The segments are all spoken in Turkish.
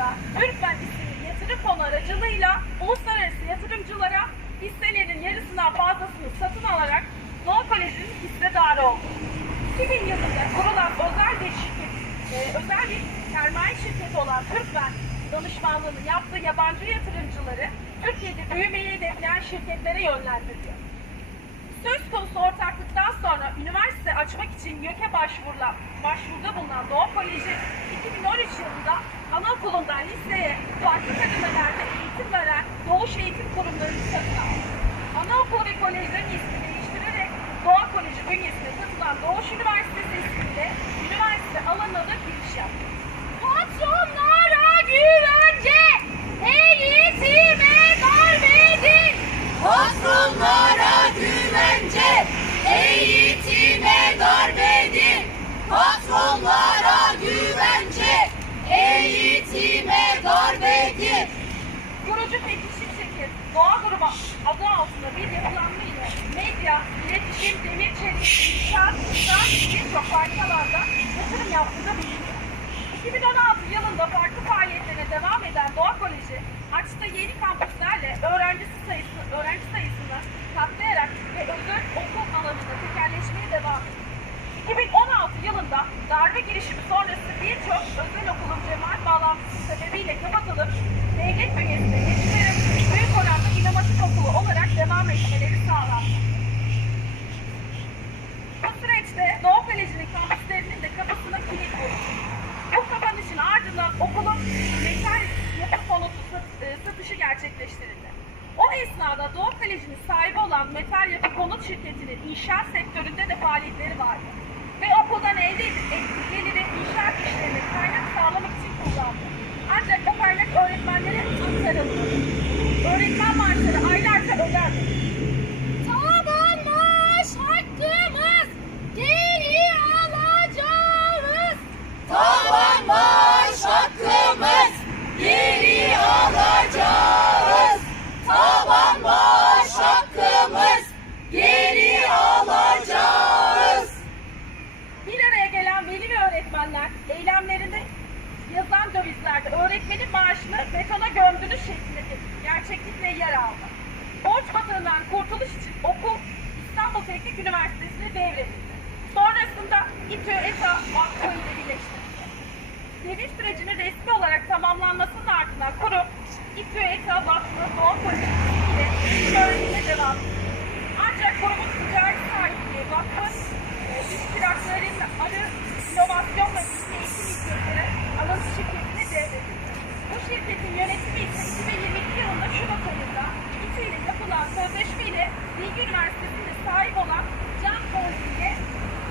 yılında Türkmen isimli yatırım fonu aracılığıyla uluslararası yatırımcılara hisselerin yarısından fazlasını satın alarak Doğa Koleji'nin hissedarı oldu. 2000 yılında kurulan özel bir şirket, e, özel bir sermaye şirketi olan Türkmen danışmanlığını yaptığı yabancı yatırımcıları Türkiye'de büyümeyi hedefleyen şirketlere yönlendiriyor. Söz konusu açmak için YÖK'e başvurulan, başvuruda bulunan Doğa Koleji 2013 yılında anaokulundan liseye farklı kademelerde eğitim veren Doğuş Eğitim Kurumlarını satın aldı. Anaokulu ve kolejlerin ismini değiştirerek Doğa Koleji bünyesinde satılan Doğuş Üniversitesi ismiyle üniversite alanına da giriş yaptı. Patronlara güvence, iletişim, demir çelik, inşaat, inşaat birçok farklı alanda yatırım yaptığı biliniyor. 2016 yılında farklı faaliyetlerine devam eden Doğa Koleji, açtığı yeni kampüslerle öğrencisi sayısı, öğrenci sayısını katlayarak ve özel okul alanında tekerleşmeye devam ediyor. 2016 yılında darbe girişimi sonrası birçok özel okulun cemaat bağlantısı sebebiyle kapatılıp devlet bünyesinde geçişlerin büyük oranda inovatif okulu olarak devam etmeleri sağlandı. Bu süreçte Doğu Koleji'nin kampüslerinin de kapısına kilit vuruldu. Bu kapanışın ardından okulun metal yapı konutu sat- e, satışı gerçekleştirildi. O esnada Doğu Koleji'nin sahibi olan metal yapı konut şirketinin inşaat sektöründe de faaliyetleri vardı. Ve okuldan elde ettiği geliri inşaat işlerine kaynak sağlamak için kullandı. Ancak bu kaynak öğretmenlere aktarıldı. Öğretmen maaşları aylarca ödendi. Taban maaş hakkımız, geri alacağız. Taban maaş hakkımız geri alacağız. Taban maaş hakkımız geri alacağız. Bir araya gelen veli ve öğretmenler eylemlerinde yazan dövizlerde öğretmenin maaşını betona gömdünüz şeklinde gerçeklikle yer aldı. Borç batığından kurtuluş için okul İstanbul Teknik Üniversitesi'ne devredildi. Sonrasında İTÜ ETA Vakfı ile birleştirildi. Devir sürecinin resmi olarak tamamlanmasının ardından kurum İTÜ ETA Vakfı Doğu Politikası ile öğretime devam etti. Ancak kurumun ticari sahipliği vakfın e, iştirakların arı inovasyon ve eğitim hizmetleri alıntı şirketine devredildi. Bu şirketin yönetimi ise 2022 yılında Şubat ayında İTÜ ile yapılan sözleşme ile Bilgi Üniversitesi'nde sahip olan Can Holding'e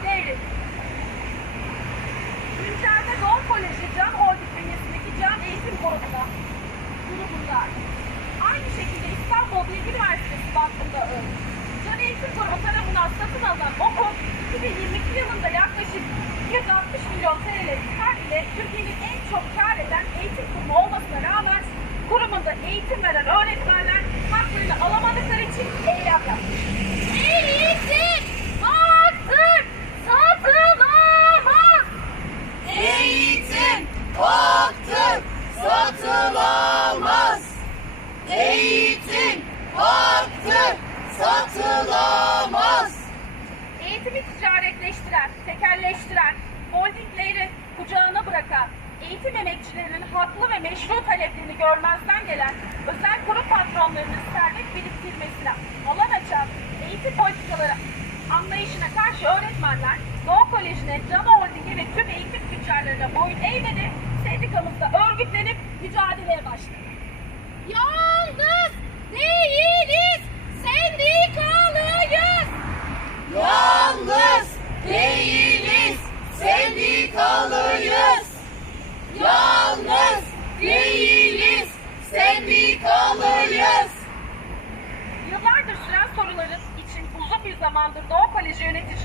devredildi. Güncelde Doğu Koleji Can Holding bünyesindeki Can Eğitim Grubuna grubunda aynı şekilde İstanbul Bilgi Üniversitesi Vakfı'nda öğretti. Can Eğitim Grubu tarafından satın alınan okul 2022 yılında yaklaşık 160 milyon TL kar ile Türkiye'nin en çok kar eden eğitim kurumu olmasına rağmen kurumunda eğitim veren öğretmenler haklarını alamadıkları için eylem yaptı. Eğitim haktır, satılamaz. Eğitim haktır, satılamaz. Eğitim haktır, satılamaz. Eğitimi ticaretleştiren, tekelleştiren, holdingleri kucağına bırakan, eğitim emekçilerinin haklı ve meşru taleplerini görmezden gelen özel kurum patronlarının servet biriktirmesine alan açan eğitim politikaları anlayışına karşı öğretmenler Doğu Koleji'ne, Can Holding'e ve tüm eğitim tüccarlarına boyun eğmedi, sendikamızda örgütlenip mücadeleye başladı. Yalnız değiliz,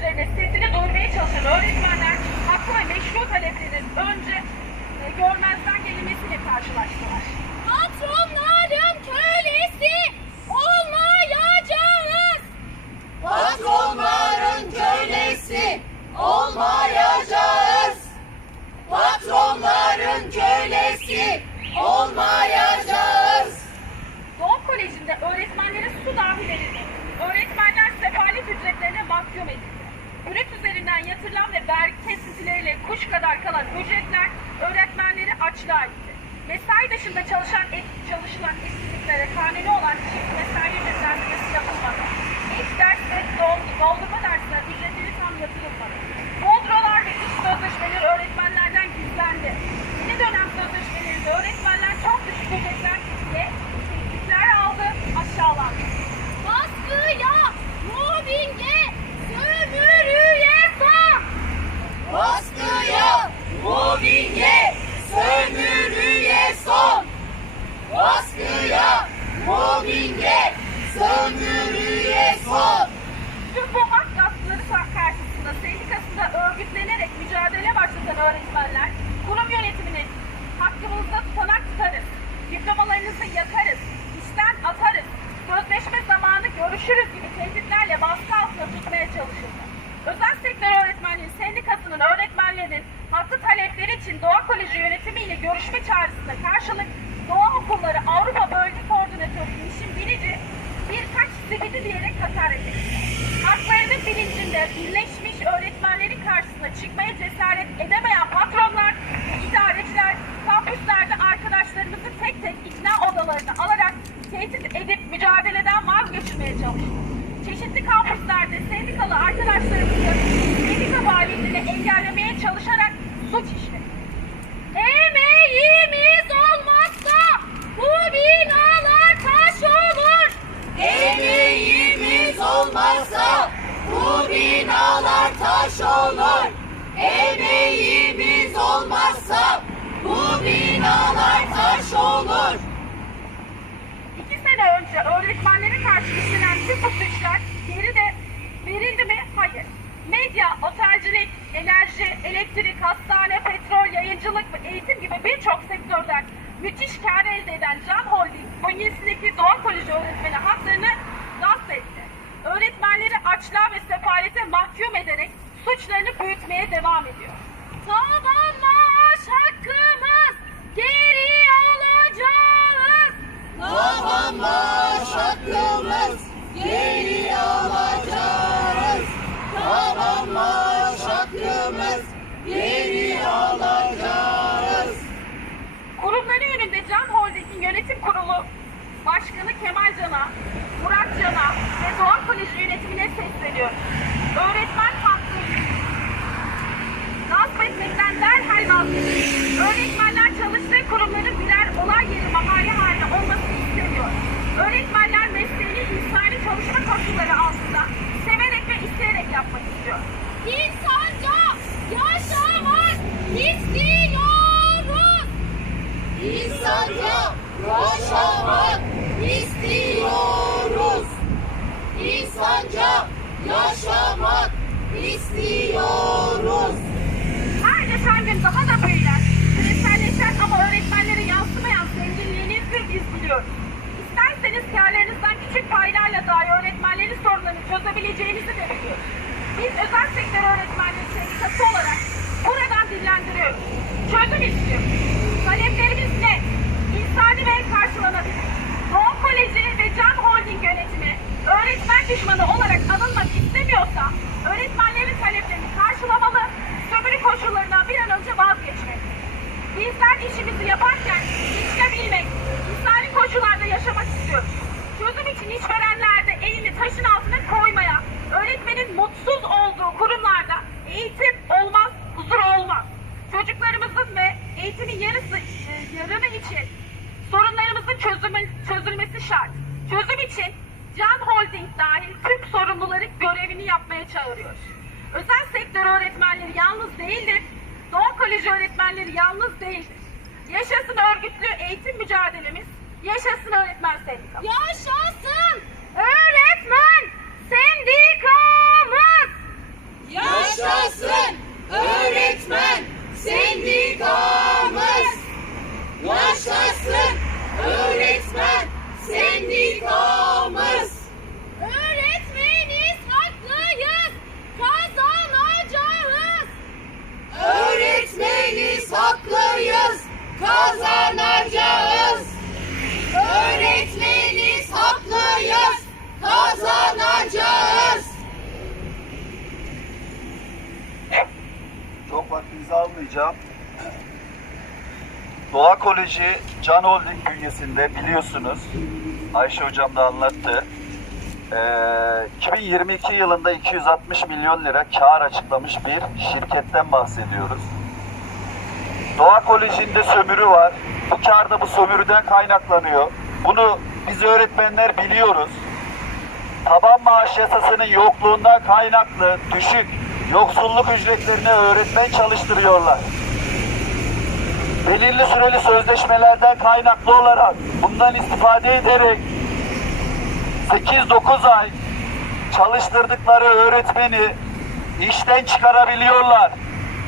Koleji yöneticilerine sesini duyurmaya çalışan öğretmenler haklı ve meşru taleplerinin önce e, görmezden gelinmesiyle karşılaştılar. 5 kadar kalan ücretler öğretmenleri açlığa gitti. Mesai dışında çalışan ek, çalışılan işsizliklere kanuni olan çift mesai ücretlendirmesi yapılmadı. İlk derste doldu, doldurma dersine ücretleri tam yatırılmadı. Bodrolar ve iş sözleşmeleri öğretmenlerden gizlendi. Yeni dönem sözleşmelerinde öğretmenler çok düşük ücretler ve teklifler aldı, aşağılandı. Baskıya, mobbinge, görüşürüz gibi tehditlerle baskı altında tutmaya çalışıldı. Özel sektör öğretmenliği sendikasının öğretmenlerin haklı talepleri için Doğa Koleji yönetimiyle görüşme çağrısına karşılık Doğa Okulları Avrupa Bölge Koordinatörü Mişim Bilici birkaç zibidi diyerek hakaret etti. Haklarının bilincinde birleşmiş öğretmenlerin karşısına çıkmaya cesaret edemeyen patronlar ve idareciler kampüslerde arkadaşlarımızı tek tek ikna odalarına alarak tehdit edip mücadeleden vazgeçirmeye çalıştı. Çeşitli kampüslerde sendikalı arkadaşlarımızı sendika faaliyetini engellemeye çalışarak suç işledi. Emeğimiz olmazsa bu binalar taş olur. Emeğimiz olmazsa bu binalar taş olur. Emeğimiz karşı işlenen tüm bu suçlar geri de verildi mi? Hayır. Medya, otelcilik, enerji, elektrik, hastane, petrol, yayıncılık eğitim gibi birçok sektörden müthiş kar elde eden Can Holding, bünyesindeki Doğa Koleji öğretmeni haklarını gasp etti. Öğretmenleri açlığa ve sefalete mahkum ederek suçlarını büyütmeye devam ediyor. Taban maaş hakkımız geri alacağız. Taban maaş hakkımız geri alacağız. Taban maaş hakkımız geri alacağız. Kurumları yönünde Can Holding'in yönetim kurulu başkanı Kemal Can'a, Murat Can'a ve Doğa Koleji yönetimine sesleniyoruz. Öğretmen hakkı gasp etmekten derhal vazgeçin. Öğretmenler çalıştığı kurumların birer olay yeri mahalle haline olmasını istemiyor. Öğretmenler mesleğini insani çalışma koşulları altında severek ve isteyerek yapmak istiyor. İnsanca yaşamak istiyoruz. İnsanca yaşamak istiyoruz. İnsanca yaşamak istiyoruz. Her geçen gün daha da büyüyen, küreselleşen ama öğretmenlere yansımayan zenginliğinizdir biz biliyoruz. İsterseniz karlarınızdan küçük paylarla dahi öğretmenlerin sorunlarını çözebileceğinizi de biliyoruz. Biz özel sektör öğretmenleri sendikası olarak buradan dillendiriyoruz. Çözüm istiyoruz. Taleplerimiz ne? İnsani ve karşılanabilir. Doğa Koleji ve Can Holding yönetimi öğretmen düşmanı anılmak istemiyorsa öğretmenlerin taleplerini karşılamalı, sömürü koşullarından bir an önce vazgeçmeli. Bizler işimizi yaparken içebilmek, insani koşullarda yaşamak istiyoruz. Çözüm için işverenler de elini taşın altına koymaya, öğretmenin mutsuz olduğu kurumlarda eğitim olmaz, huzur olmaz. Çocuklarımızın ve eğitimin yarısı, e, yarımı için sorunlarımızın çözümü, çözülmesi şart. Çözüm için Holding dahil tüm sorumluları görevini yapmaya çağırıyoruz. Özel sektör öğretmenleri yalnız değildir. Doğa Koleji öğretmenleri yalnız değildir. Yaşasın örgütlü eğitim mücadelemiz, yaşasın öğretmen sendikamız. Yaşasın anlatacağım. Doğa Koleji Can Holding bünyesinde biliyorsunuz. Ayşe Hocam da anlattı. Ee, 2022 yılında 260 milyon lira kar açıklamış bir şirketten bahsediyoruz. Doğa Koleji'nde sömürü var. Bu kar da bu sömürüden kaynaklanıyor. Bunu biz öğretmenler biliyoruz. Taban maaş yasasının yokluğundan kaynaklı düşük yoksulluk ücretlerine öğretmen çalıştırıyorlar. Belirli süreli sözleşmelerden kaynaklı olarak bundan istifade ederek 8-9 ay çalıştırdıkları öğretmeni işten çıkarabiliyorlar.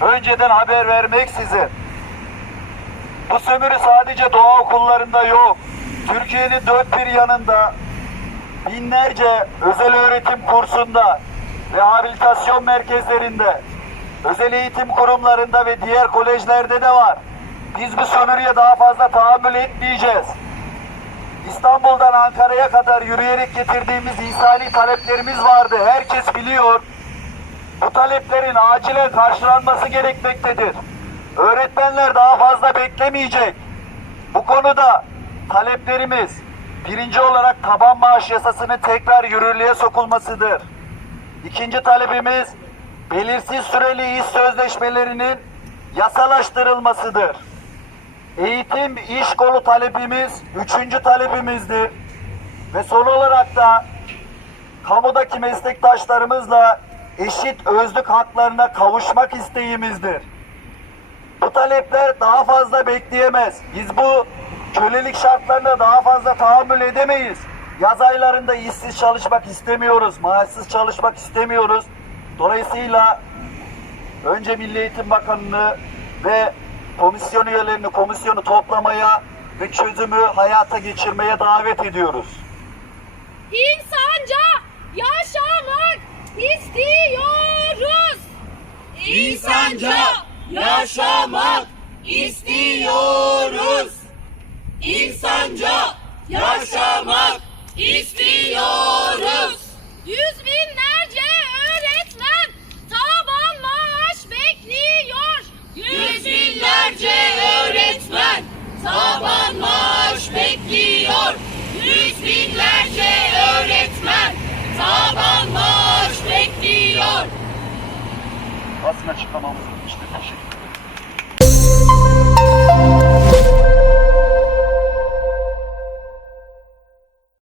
Önceden haber vermeksizin. Bu sömürü sadece doğa okullarında yok. Türkiye'nin dört bir yanında binlerce özel öğretim kursunda, rehabilitasyon merkezlerinde, özel eğitim kurumlarında ve diğer kolejlerde de var. Biz bu sömürüye daha fazla tahammül etmeyeceğiz. İstanbul'dan Ankara'ya kadar yürüyerek getirdiğimiz insani taleplerimiz vardı. Herkes biliyor. Bu taleplerin acilen karşılanması gerekmektedir. Öğretmenler daha fazla beklemeyecek. Bu konuda taleplerimiz birinci olarak taban maaş yasasının tekrar yürürlüğe sokulmasıdır. İkinci talebimiz belirsiz süreli iş sözleşmelerinin yasalaştırılmasıdır. Eğitim iş kolu talebimiz üçüncü talebimizdir. Ve son olarak da kamudaki meslektaşlarımızla eşit özlük haklarına kavuşmak isteğimizdir. Bu talepler daha fazla bekleyemez. Biz bu kölelik şartlarına daha fazla tahammül edemeyiz. Yaz aylarında işsiz çalışmak istemiyoruz, maaşsız çalışmak istemiyoruz. Dolayısıyla önce Milli Eğitim Bakanı'nı ve komisyon üyelerini komisyonu toplamaya ve çözümü hayata geçirmeye davet ediyoruz. İnsanca yaşamak istiyoruz. İnsanca yaşamak istiyoruz. İnsanca yaşamak istiyoruz. Yüz binlerce öğretmen taban maaş bekliyor. Yüz binlerce öğretmen taban maaş bekliyor. Yüz binlerce öğretmen taban maaş bekliyor. Basın açıklamamız bitmiştir. Teşekkür